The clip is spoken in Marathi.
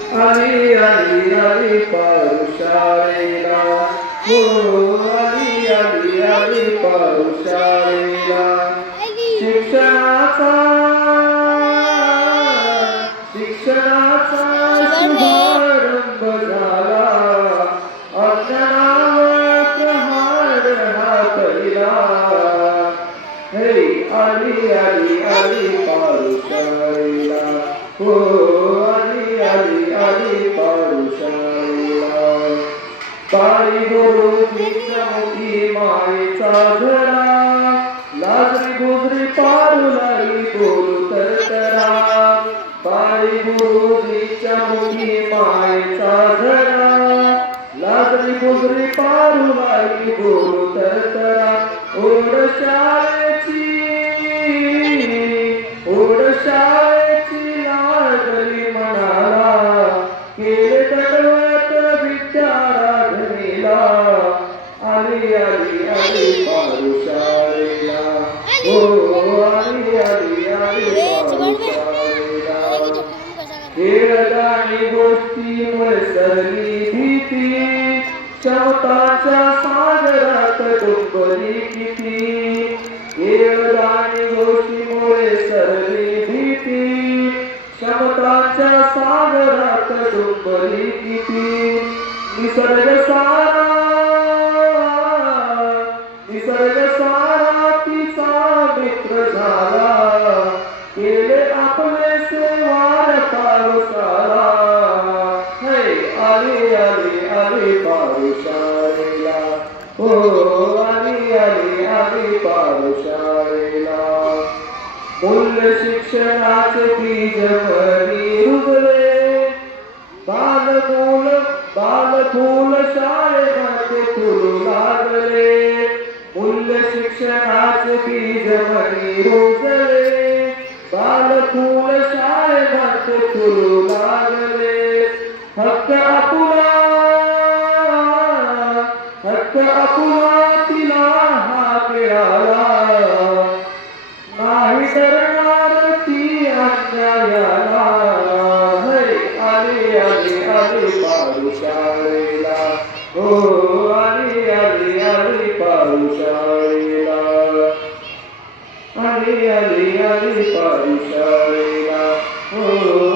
आली आली आली पारुशाळेला हो आली आली आली पारुशाळेला शिक्षणाचा शिक्षणाचा शुभारंभ झाला अज्ञानावर प्रहार हा पहिला हे आली आली आली पारुशाळेला हो काळी गुरुजीच्या मुखी मायेचा झरा लाजरी गोजरी पारू नाही बोलू तर करा काळी गुरुजीच्या मुखी मायेचा झरा लाजरी गोजरी पारू नाही बोलू तर करा ओढ शाळेची. आली आली आली पारुशाळेला हो आली आली आली पारुशाळेला खेळदाणी गोष्टीमुळे सरली भीती क्षमताच्या सागरात डुंबली किती खेळदाणी गोष्टीमुळे सरली भीती क्षमताच्या सागरात डुंबली किती निसर्ग सारा आली आली आली पावसाळेला हो आली आली आली पावसाळेला मूल्य शिक्षणाचे बीज भरी रुजले. बालमूल बालफूल शाळेमध्ये फुलू लागले. मूल्य शिक्षणाचे बीज भरी रुजले. बालफूल शाळेमध्ये फुलू लागले. فكرتنا فكرتنا तिला हा नाही करणार ती अन्यायाला. हय आले आले आले पारुशाळेला हो आले आले आले पारुशाळेला आले आले आले पारुशाळेला हो